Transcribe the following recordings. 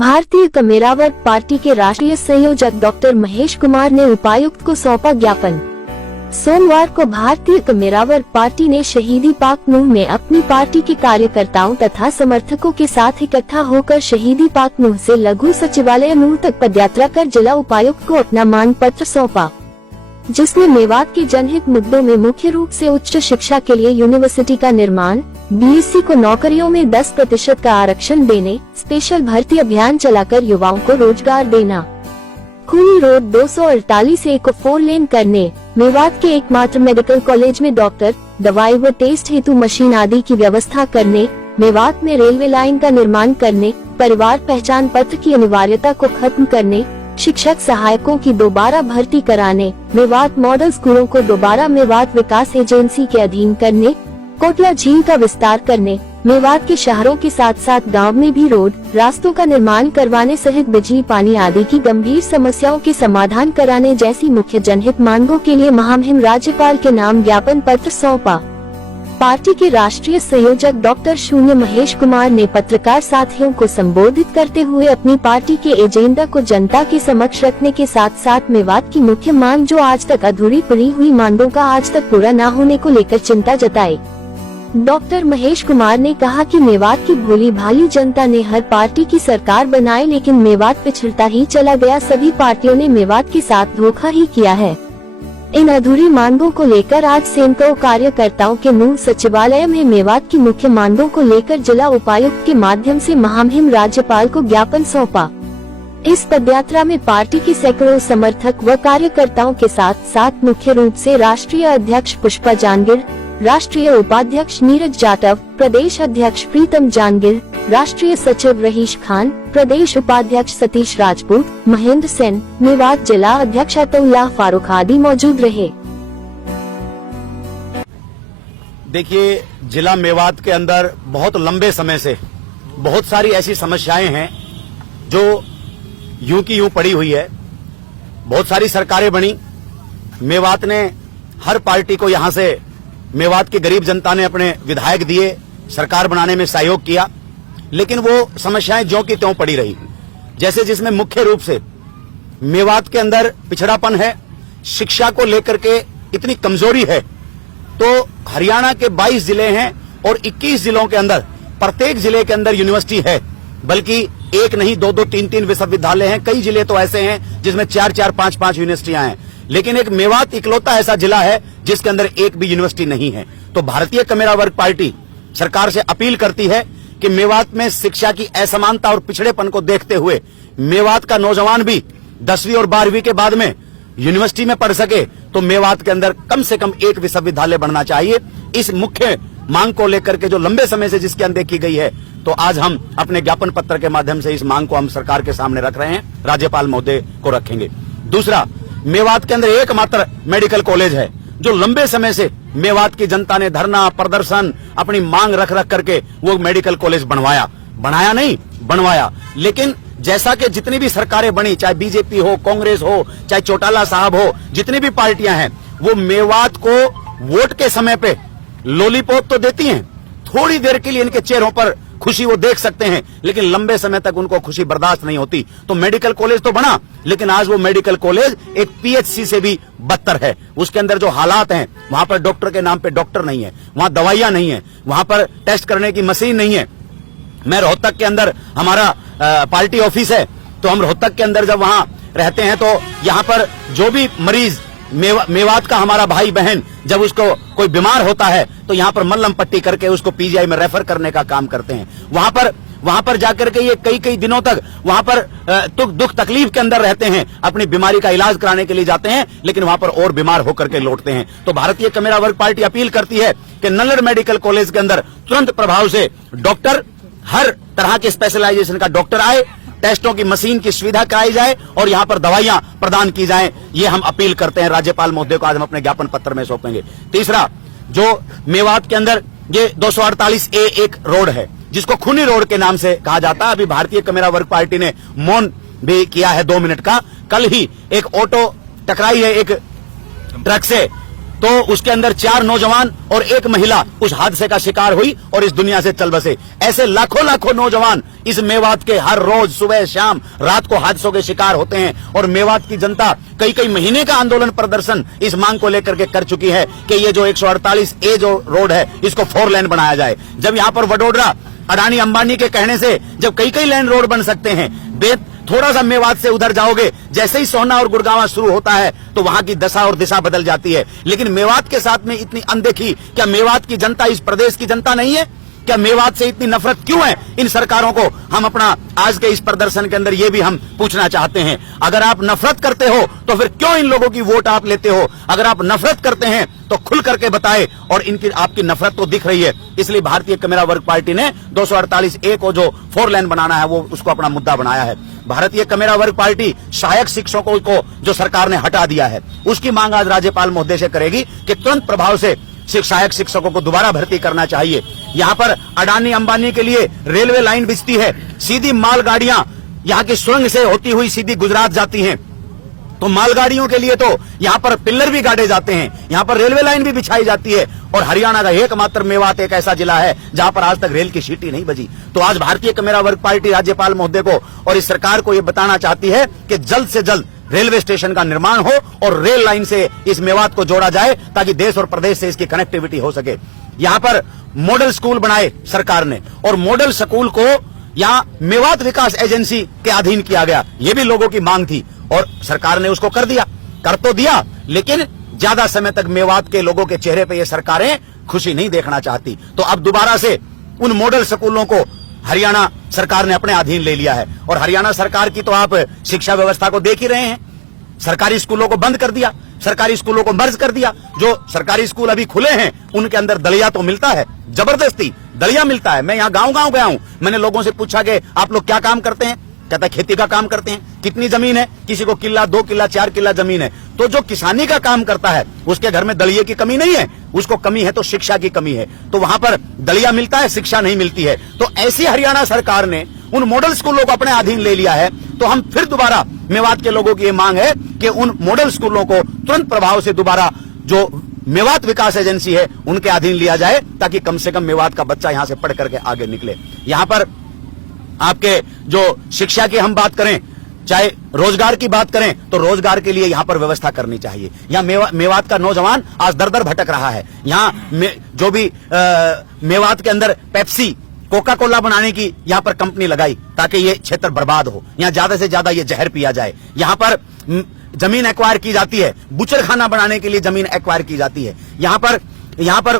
भारतीय कमेरा वर्ग पार्टी के राष्ट्रीय संयोजक डॉक्टर महेश कुमार ने उपायुक्त को सौंपा ज्ञापन। सोमवार को भारतीय कमेरा वर्ग पार्टी ने शहीदी पार्क नूह में अपनी पार्टी के कार्यकर्ताओं तथा समर्थकों के साथ इकट्ठा होकर शहीदी पार्क नूह से लघु सचिवालय नूह तक पदयात्रा कर जिला उपायुक्त को अपना मांग पत्र सौंपा, जिसमें मेवात के जनहित मुद्दों में मुख्य रूप से उच्च शिक्षा के लिए यूनिवर्सिटी का निर्माण, बीएससी को नौकरियों में 10% का आरक्षण देने, स्पेशल भर्ती अभियान चलाकर युवाओं को रोजगार देना, खूनी रोड 248A को 4 लेन करने, मेवात के एकमात्र मेडिकल कॉलेज में डॉक्टर, दवाई व टेस्ट हेतु मशीन आदि की व्यवस्था करने, मेवात में रेलवे लाइन का निर्माण करने, परिवार पहचान पत्र की अनिवार्यता को खत्म करने, शिक्षक सहायकों की दोबारा भर्ती कराने, मेवात मॉडल स्कूलों को दोबारा मेवात विकास एजेंसी के अधीन करने, कोटला झील का विस्तार करने, मेवात के शहरों के साथ साथ गांव में भी रोड, रास्तों का निर्माण करवाने सहित बिजली पानी आदि की गंभीर समस्याओं के समाधान कराने जैसी मुख्य जनहित मांगों के लिए महामहिम राज्यपाल के नाम ज्ञापन पत्र सौंपा। पार्टी के राष्ट्रीय संयोजक डॉक्टर शून्य महेश कुमार ने पत्रकार साथियों को संबोधित करते हुए अपनी पार्टी के एजेंडा को जनता के समक्ष रखने के साथ साथ मेवात की मुख्य मांग जो आज तक अधूरी पड़ी हुई मांगों का आज तक पूरा न होने को लेकर चिंता जताई। डॉक्टर महेश कुमार ने कहा कि मेवात की भोली भाली जनता ने हर पार्टी की सरकार बनाई, लेकिन मेवात पिछड़ता ही चला गया। सभी पार्टियों ने मेवात के साथ धोखा ही किया है। इन अधूरी मांगों को लेकर आज सैकड़ों कार्यकर्ताओं के नूह सचिवालय में मेवात की मुख्य मांगों को लेकर जिला उपायुक्त के माध्यम से महामहिम राज्यपाल को ज्ञापन सौंपा। इस पदयात्रा में पार्टी के सैकड़ों समर्थक व कार्यकर्ताओं के साथ साथ मुख्य रूप से राष्ट्रीय अध्यक्ष पुष्पा जानगिर, राष्ट्रीय उपाध्यक्ष नीरज जाटव, प्रदेश अध्यक्ष प्रीतम जानगिर, राष्ट्रीय सचिव रहीश खान, प्रदेश उपाध्यक्ष सतीश राजपूत, महेंद्र सेन, मेवात जिला अध्यक्ष अतुल्लाह फारूक आदि मौजूद रहे। देखिए, जिला मेवात के अंदर बहुत लंबे समय से बहुत सारी ऐसी समस्याएं हैं जो यूं की यूं पड़ी हुई है। बहुत सारी सरकारें बनी, मेवात ने हर पार्टी को यहां से मेवात की गरीब जनता ने अपने विधायक दिए, सरकार बनाने में सहयोग किया, लेकिन वो समस्याएं ज्यों की त्यों पड़ी रही। जैसे जिसमें मुख्य रूप से मेवात के अंदर पिछड़ापन है, शिक्षा को लेकर के इतनी कमजोरी है। तो हरियाणा के 22 जिले हैं और 21 जिलों के अंदर प्रत्येक जिले के अंदर यूनिवर्सिटी है, बल्कि एक नहीं 2-2, 3-3 विश्वविद्यालय हैं। कई जिले तो ऐसे हैं जिसमें 4-4, 5-5 यूनिवर्सिटियां हैं, लेकिन एक मेवात इकलौता ऐसा जिला है जिसके अंदर एक भी यूनिवर्सिटी नहीं है। तो भारतीय कमेरा वर्ग पार्टी सरकार से अपील करती है कि मेवात में शिक्षा की असमानता और पिछड़ेपन को देखते हुए मेवात का नौजवान भी 10वीं और 12वीं के बाद में यूनिवर्सिटी में पढ़ सके, तो मेवात के अंदर कम से कम एक विश्वविद्यालय बनना चाहिए। इस मुख्य मांग को लेकर के जो लंबे समय से जिसकी अनदेखी गई है, तो आज हम अपने ज्ञापन पत्र के माध्यम से इस मांग को हम सरकार के सामने रख रहे हैं, राज्यपाल महोदय को रखेंगे। दूसरा, मेवात के अंदर एकमात्र मेडिकल कॉलेज है जो लंबे समय से मेवात की जनता ने धरना प्रदर्शन अपनी मांग रख रख करके वो मेडिकल कॉलेज बनवाया। लेकिन जैसा कि जितनी भी सरकारें बनी, चाहे बीजेपी हो, कांग्रेस हो, चाहे चौटाला साहब हो, जितनी भी पार्टियां हैं, वो मेवात को वोट के समय पे लॉलीपॉप तो देती हैं, थोड़ी देर के लिए इनके चेहरों पर खुशी वो देख सकते हैं, लेकिन लंबे समय तक उनको खुशी बर्दाश्त नहीं होती। तो मेडिकल कॉलेज तो बना, लेकिन आज वो मेडिकल कॉलेज एक पीएचसी से भी बदतर है। उसके अंदर जो हालात हैं, वहां पर डॉक्टर के नाम पे डॉक्टर नहीं है, वहां दवाइयां नहीं है, वहां पर टेस्ट करने की मशीन नहीं है। मैं रोहतक के अंदर, हमारा पार्टी ऑफिस है, तो हम रोहतक के अंदर जब वहां रहते हैं, तो यहाँ पर जो भी मरीज मेवात का हमारा भाई बहन जब उसको कोई बीमार होता है, तो यहाँ पर मल्लम पट्टी करके उसको पीजीआई में रेफर करने का काम करते हैं। वहां पर जाकर के ये कई दिनों तक वहां पर दुख तकलीफ के अंदर रहते हैं, अपनी बीमारी का इलाज कराने के लिए जाते हैं, लेकिन वहां पर और बीमार होकर के लौटते हैं। तो भारतीय कमेरा वर्ग पार्टी अपील करती है कि नल्लड़ मेडिकल कॉलेज के अंदर तुरंत प्रभाव से डॉक्टर, हर तरह के स्पेशलाइजेशन का डॉक्टर आए, टेस्टों की मशीन की सुविधा कराई जाए और यहाँ पर दवाइयां प्रदान की जाएं। ये हम अपील करते हैं राज्यपाल महोदय को, आज हम अपने ज्ञापन पत्र में सौंपेंगे। तीसरा, जो मेवात के अंदर ये 248A एक रोड है जिसको खूनी रोड के नाम से कहा जाता है। अभी भारतीय कमेरा वर्ग पार्टी ने मौन भी किया है 2 मिनट का। कल ही एक ऑटो टकराई है एक ट्रक से, तो उसके अंदर 4 नौजवान और 1 महिला उस हादसे का शिकार हुई और इस दुनिया से चल बसे। ऐसे लाखों लाखों नौजवान इस मेवात के हर रोज सुबह शाम रात को हादसों के शिकार होते हैं और मेवात की जनता कई कई महीने का आंदोलन प्रदर्शन इस मांग को लेकर के कर चुकी है कि ये जो 148A जो रोड है इसको 4 लेन बनाया जाए। जब यहां पर वडोदरा अडानी अंबानी के कहने से जब कई कई लेन रोड बन सकते हैं, थोड़ा सा मेवात से उधर जाओगे, जैसे ही सोहना और गुड़गांव शुरू होता है तो वहां की दशा और दिशा बदल जाती है। लेकिन मेवात के साथ में इतनी अनदेखी, क्या मेवात की जनता इस प्रदेश की जनता नहीं है? क्या मेवात से इतनी नफरत क्यों है इन सरकारों को? हम अपना आज के इस प्रदर्शन के अंदर ये भी हम पूछना चाहते हैं। अगर आप नफरत करते हो तो फिर क्यों इन लोगों की वोट आप लेते हो? अगर आप नफरत करते हैं तो खुल करके बताएं, और इनकी आपकी नफरत तो दिख रही है। इसलिए भारतीय कमेरा वर्ग पार्टी ने 248A को जो 4 लेन बनाना है वो उसको अपना मुद्दा बनाया है। भारतीय कमेरा वर्ग पार्टी सहायक शिक्षकों को जो सरकार ने हटा दिया है उसकी मांग आज राज्यपाल महोदय से करेगी कि तुरंत प्रभाव से सहायक शिक्षकों को दोबारा भर्ती करना चाहिए। यहाँ पर अडानी अंबानी के लिए रेलवे लाइन बिछती है, सीधी मालगाड़ियां यहाँ की सुरंग से होती हुई सीधी गुजरात जाती हैं, तो मालगाड़ियों के लिए तो यहाँ पर पिल्लर भी गाड़े जाते हैं, यहाँ पर रेलवे लाइन भी बिछाई जाती है। और हरियाणा का एकमात्र मेवात एक ऐसा जिला है जहां पर आज तक रेल की सीटी नहीं बजी। तो आज भारतीय कमेरा वर्ग पार्टी राज्यपाल महोदय को और इस सरकार को यह बताना चाहती है कि जल्द से जल्द रेलवे स्टेशन का निर्माण हो और रेल लाइन से इस मेवात को जोड़ा जाए ताकि देश और प्रदेश से इसकी कनेक्टिविटी हो सके। यहाँ पर मॉडल स्कूल बनाए सरकार ने और मॉडल स्कूल को यहाँ मेवात विकास एजेंसी के अधीन किया गया, ये भी लोगों की मांग थी और सरकार ने उसको कर तो दिया, लेकिन ज्यादा समय तक मेवात के लोगों के चेहरे पे ये सरकारें खुशी नहीं देखना चाहती। तो अब दोबारा से उन मॉडल स्कूलों को हरियाणा सरकार ने अपने अधीन ले लिया है और हरियाणा सरकार की तो आप शिक्षा व्यवस्था को देख ही रहे हैं। सरकारी स्कूलों को बंद कर दिया, सरकारी स्कूलों को मर्ज कर दिया। जो सरकारी स्कूल अभी खुले हैं उनके अंदर दलिया तो मिलता है, जबरदस्ती दलिया मिलता है। मैं यहाँ गांव गया हूं, मैंने लोगों से पूछा कि आप लोग क्या काम करते हैं? कहता है खेती का काम करते हैं। कितनी जमीन है? किसी को किला, 2 किला, 4 किला जमीन है। तो जो किसानी का काम करता है उसके घर में दलिये की कमी नहीं है, उसको कमी है तो शिक्षा की कमी है। तो वहां पर दलिया मिलता है, शिक्षा नहीं मिलती है। तो ऐसी हरियाणा सरकार ने उन मॉडल स्कूलों को अपने अधीन ले लिया है। तो हम फिर दोबारा मेवात के लोगों की ये मांग है कि उन मॉडल स्कूलों को तुरंत प्रभाव से दोबारा जो मेवात विकास एजेंसी है उनके अधीन लिया जाए ताकि कम से कम मेवात का बच्चा यहां से पढ़ करके आगे निकले। यहां पर आपके जो शिक्षा की हम बात करें, चाहे रोजगार की बात करें, तो रोजगार के लिए यहां पर व्यवस्था करनी चाहिए। यहां मेवात का नौजवान आज दर दर भटक रहा है। यहां जो भी मेवात के अंदर पेप्सी, कोका कोला बनाने की यहां पर कंपनी लगाई ताकि ये क्षेत्र बर्बाद हो, यहां ज्यादा से ज्यादा ये जहर पिया जाए। यहां पर जमीन एक्वायर की जाती है, बुचर खाना बनाने के लिए जमीन एक्वायर की जाती है। यहां पर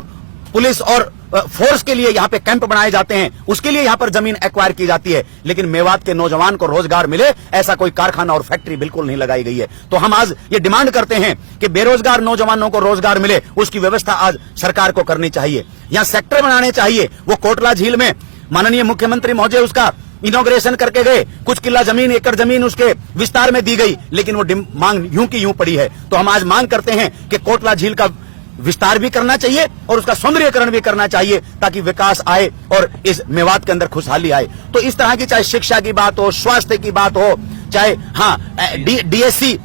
पुलिस और फोर्स के लिए यहां पे कैंप बनाए जाते हैं, उसके लिए यहां पर जमीन एक्वायर की जाती है। लेकिन मेवात के नौजवान को रोजगार मिले ऐसा कोई कारखाना और फैक्ट्री बिल्कुल नहीं लगाई गई है। तो हम आज ये डिमांड करते हैं कि बेरोजगार नौजवानों को रोजगार मिले, उसकी व्यवस्था आज सरकार को करनी चाहिए। यहां सेक्टर बनाने चाहिए। वो कोटला झील में माननीय मुख्यमंत्री महोदय उसका इनॉग्रेशन करके गए, कुछ किला जमीन, एकड़ जमीन उसके विस्तार में दी गई, लेकिन वो मांग यूं की यूं पड़ी है। तो हम आज मांग करते हैं कि कोटला झील का विस्तार भी करना चाहिए और उसका सौंदर्यीकरण भी करना चाहिए ताकि विकास आए और इस मेवात के अंदर खुशहाली आए। तो इस तरह की चाहे शिक्षा की बात हो, स्वास्थ्य की बात हो, चाहे डीएससी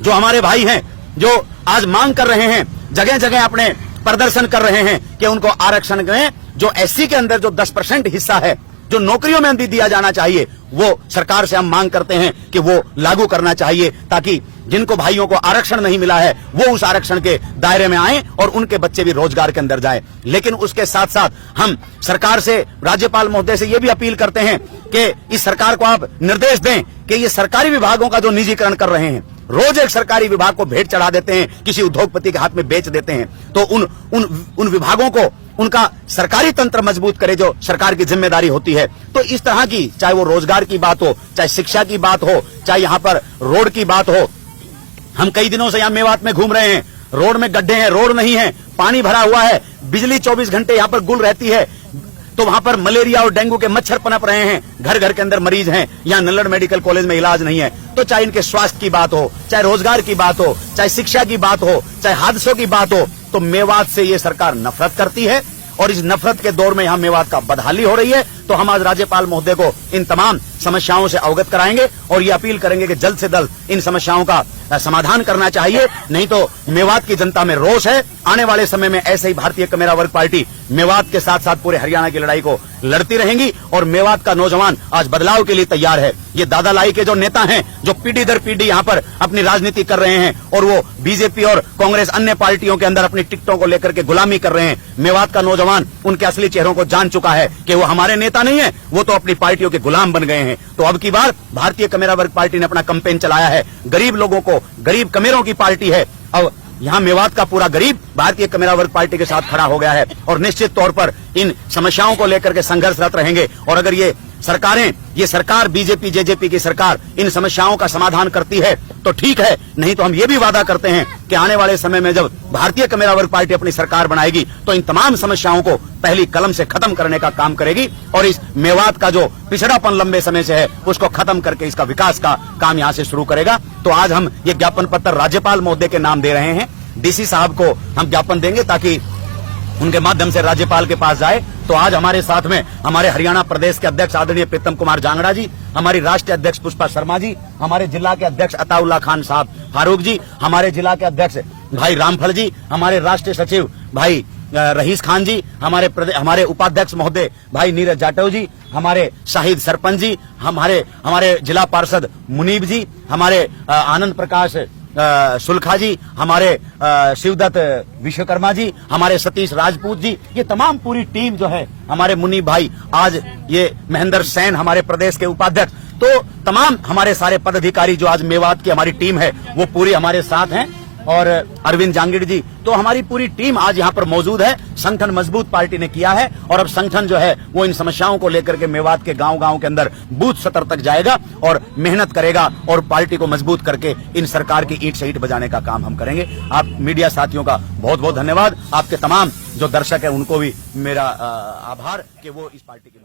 जो हमारे भाई हैं जो आज मांग कर रहे हैं, जगह जगह अपने प्रदर्शन कर रहे हैं कि उनको आरक्षण में जो एससी के अंदर जो 10% हिस्सा है जो नौकरियों में दिया जाना चाहिए, वो सरकार से हम मांग करते हैं कि वो लागू करना चाहिए ताकि जिनको भाइयों को आरक्षण नहीं मिला है वो उस आरक्षण के दायरे में आए और उनके बच्चे भी रोजगार के अंदर जाएं। लेकिन उसके साथ साथ हम सरकार से, राज्यपाल महोदय से ये भी अपील करते हैं कि इस सरकार को आप निर्देश दें कि ये सरकारी विभागों का जो निजीकरण कर रहे हैं, रोज एक सरकारी विभाग को भेंट चढ़ा देते हैं, किसी उद्योगपति के हाथ में बेच देते हैं। तो उन विभागों को उनका सरकारी तंत्र मजबूत करे जो सरकार की जिम्मेदारी होती है। तो इस तरह की, चाहे वो रोजगार की बात हो, चाहे शिक्षा की बात हो, चाहे यहाँ पर रोड की बात हो। हम कई दिनों से यहाँ मेवात में घूम रहे हैं, रोड में गड्ढे हैं, रोड नहीं है, पानी भरा हुआ है, बिजली 24 घंटे यहाँ पर गुल रहती है। तो वहां पर मलेरिया और डेंगू के मच्छर पनप रहे हैं, घर घर के अंदर मरीज हैं। यहाँ नल्लड़ मेडिकल कॉलेज में इलाज नहीं है। तो चाहे इनके स्वास्थ्य की बात हो, चाहे रोजगार की बात हो, चाहे शिक्षा की बात हो, चाहे हादसों की बात हो, तो मेवात से ये सरकार नफरत करती है और इस नफरत के दौर में यहाँ मेवात का बदहाली हो रही है। तो हम आज राज्यपाल महोदय को इन तमाम समस्याओं से अवगत कराएंगे और ये अपील करेंगे कि जल्द से जल्द इन समस्याओं का समाधान करना चाहिए। नहीं तो मेवात की जनता में रोष है। आने वाले समय में ऐसे ही भारतीय कमेरा वर्ग पार्टी मेवात के साथ साथ पूरे हरियाणा की लड़ाई को लड़ती रहेंगी और मेवात का नौजवान आज बदलाव के लिए तैयार है। ये दादालाई के जो नेता हैं, जो पीढ़ी दर पीढ़ी यहाँ पर अपनी राजनीति कर रहे हैं और वो बीजेपी और कांग्रेस अन्य पार्टियों के अंदर अपनी टिकटों को लेकर के गुलामी कर रहे हैं, मेवात का नौजवान उनके असली चेहरों को जान चुका है कि वो हमारे नेता नहीं है, वो तो अपनी पार्टियों के गुलाम बन गए हैं। तो अब की बार भारतीय कमेरा वर्ग पार्टी ने अपना कैंपेन चलाया है। गरीब लोगों को, गरीब कमेरों की पार्टी है। अब यहाँ मेवात का पूरा गरीब भारतीय कमेरा वर्ग पार्टी के साथ खड़ा हो गया है और निश्चित तौर पर इन समस्याओं को लेकर के संघर्षरत रहेंगे। और अगर ये सरकार बीजेपी जेजेपी की सरकार इन समस्याओं का समाधान करती है तो ठीक है, नहीं तो हम ये भी वादा करते हैं कि आने वाले समय में जब भारतीय कमेरा वर्ग पार्टी अपनी सरकार बनाएगी तो इन तमाम समस्याओं को पहली कलम से खत्म करने का काम करेगी और इस मेवात का जो पिछड़ापन लंबे समय से है उसको खत्म करके इसका विकास का काम यहाँ से शुरू करेगा। तो आज हम ये ज्ञापन पत्र राज्यपाल महोदय के नाम दे रहे हैं। डीसी साहब को हम ज्ञापन देंगे ताकि उनके माध्यम से राज्यपाल के पास जाए। तो आज हमारे साथ में हमारे हरियाणा प्रदेश के अध्यक्ष आदरणीय प्रीतम कुमार जांगड़ा जी, हमारी राष्ट्रीय अध्यक्ष पुष्पा शर्मा जी, हमारे जिला के अध्यक्ष अताउल्ला खान साहब फारूक जी, हमारे जिला के अध्यक्ष भाई रामफल जी, हमारे राष्ट्रीय सचिव भाई रहीस खान जी, हमारे उपाध्यक्ष महोदय भाई नीरज जाटव जी, हमारे शाहिद सरपंच जी, हमारे जिला पार्षद मुनीब जी, हमारे आनंद प्रकाश सुलखा जी, हमारे शिवदत्त विश्वकर्मा जी, हमारे सतीश राजपूत जी, ये तमाम पूरी टीम जो है, हमारे मुनीब भाई, आज ये महेंद्र सेन हमारे प्रदेश के उपाध्यक्ष, तो तमाम हमारे सारे पदाधिकारी जो आज मेवात की हमारी टीम है वो पूरी हमारे साथ हैं और अरविंद जांगिड़ जी, तो हमारी पूरी टीम आज यहाँ पर मौजूद है। संगठन मजबूत पार्टी ने किया है और अब संगठन जो है वो इन समस्याओं को लेकर के मेवात के गांव-गांव के अंदर बूथ स्तर तक जाएगा और मेहनत करेगा और पार्टी को मजबूत करके इन सरकार की ईंट से ईंट बजाने का काम हम करेंगे। आप मीडिया साथियों का बहुत बहुत धन्यवाद। आपके तमाम जो दर्शक है उनको भी मेरा आभार कि वो इस पार्टी की